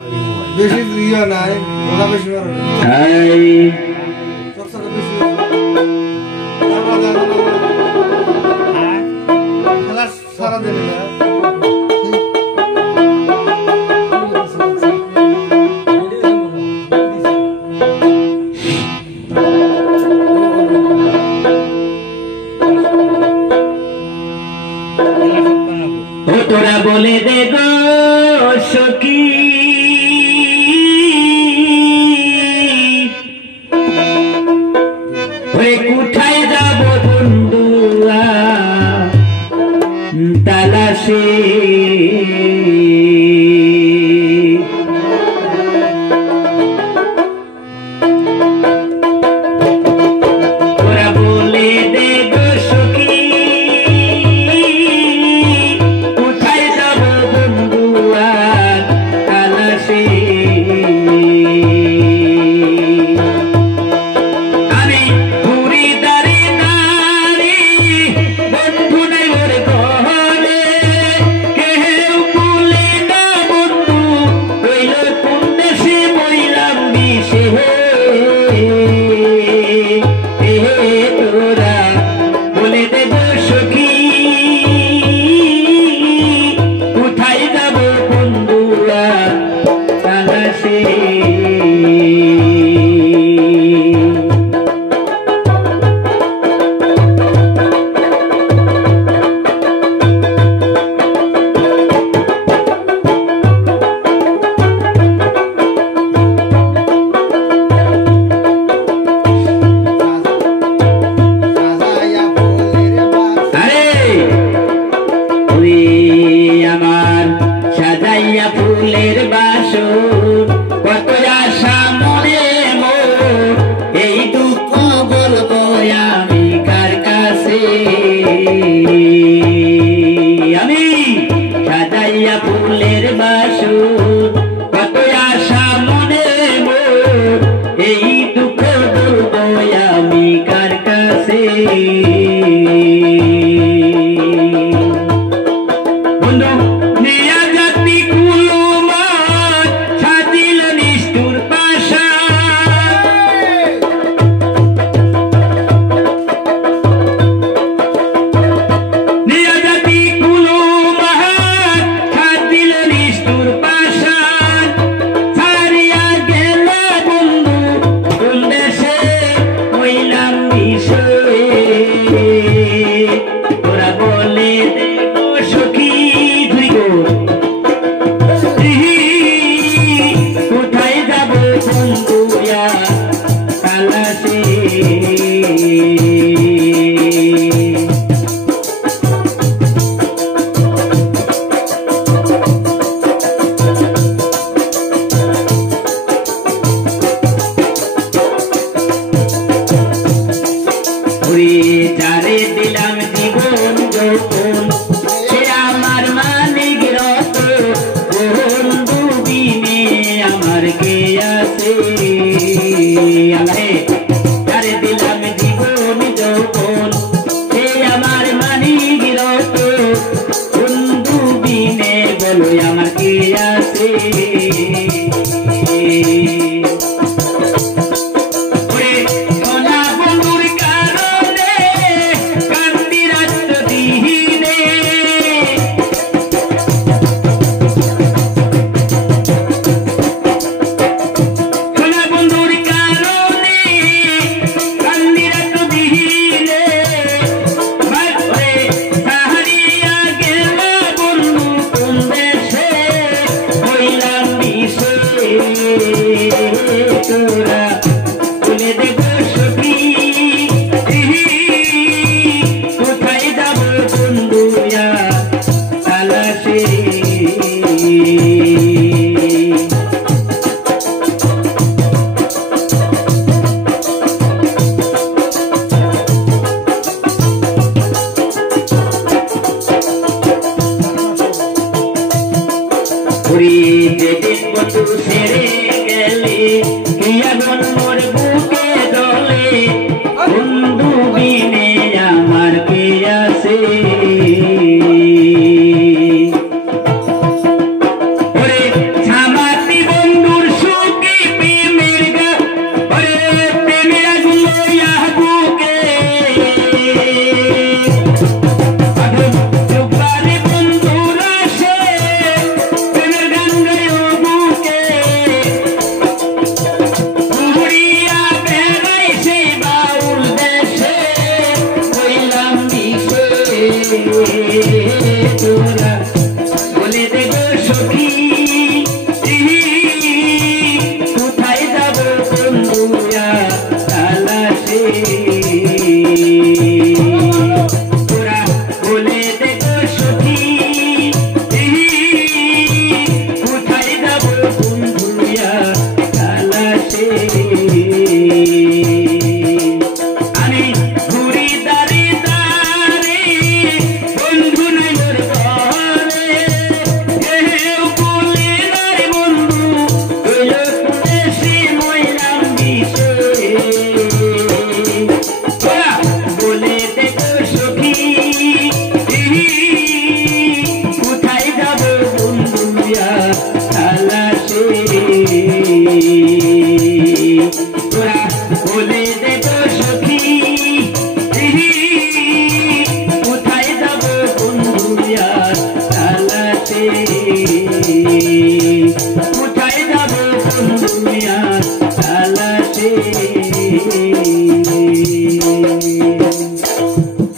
বেশি ইয়া নাই ওলা বেশি করে হাই চকচক বেশি আবার খেলা সারা দিন না ও তোরা বলে দে গো সখী ওরে কোথায় যাব বন্ধুয়া তালাশে ওরা বলে দে গো সখী কোথায় যাব বন্ধুয়া তালাশে আমি ঘুরি দাঁড়ি দাঁড়ি বন্ধু নাই ওর ঘরে কেউ বলে না বন্ধু রইল কোন দেশে বইলাম বিষে তোরা বলে দে গো সখী কোথায় যাব বন্ধুরা তালাশে আমার সাজাইয়া ফুলের বাসর কত আশা মনে মোর এই দুঃখ বলবো আমি কার কাছে আমি সাজাইয়া ফুলের বাসর কত আশা মনে মোর এই দুঃখ বলবো আমি কার কাছে বন্ধু নিয়া জাতি কুলুমার সাজিল নিষ্ঠুর পাশা নিয়া জাতি কুলুমার সাজিল নিষ্ঠুর পাশা ছাড়িয়া গেল বন্ধু কোন দেশে হইলাম বিষে তোরা বলে দে গো সখী ধুই গো কোথায় যাব বন্ধুয়া তালাশে ওরে যারে দিলাম জীবন যখন সে আমার মালিক রতন বন্ধু বিনে আমার কে আছে আমারে যারে দিলাম জীবন যখন সে আমার মালিক রতন বন্ধু বিনে বলো আমার কে আছে ওরে সোনা বন্ধুর কারণে কান্দি রাত দিনে সোনা বন্ধুর কারণে কান্দি রাত দিনে ওরে সাহারিয়া গেল বন্ধু কোন দেশে হইলাম বিষে তোরা বলে দে গো সখী কোথায় যাব বন্ধুয়া তালাশে ওরে যেদিন বন্ধু ছেড়ে গেলে কি আগুন মোর বুকে জ্বলে বন্ধু বিনে আমার কে আছে ওরে ছামাতি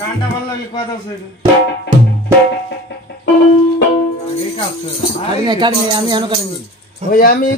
গানটা ভালো লাগলে কথা আছে আগে কাজ কাটনি আমি এখনো কাটনি ওই আমি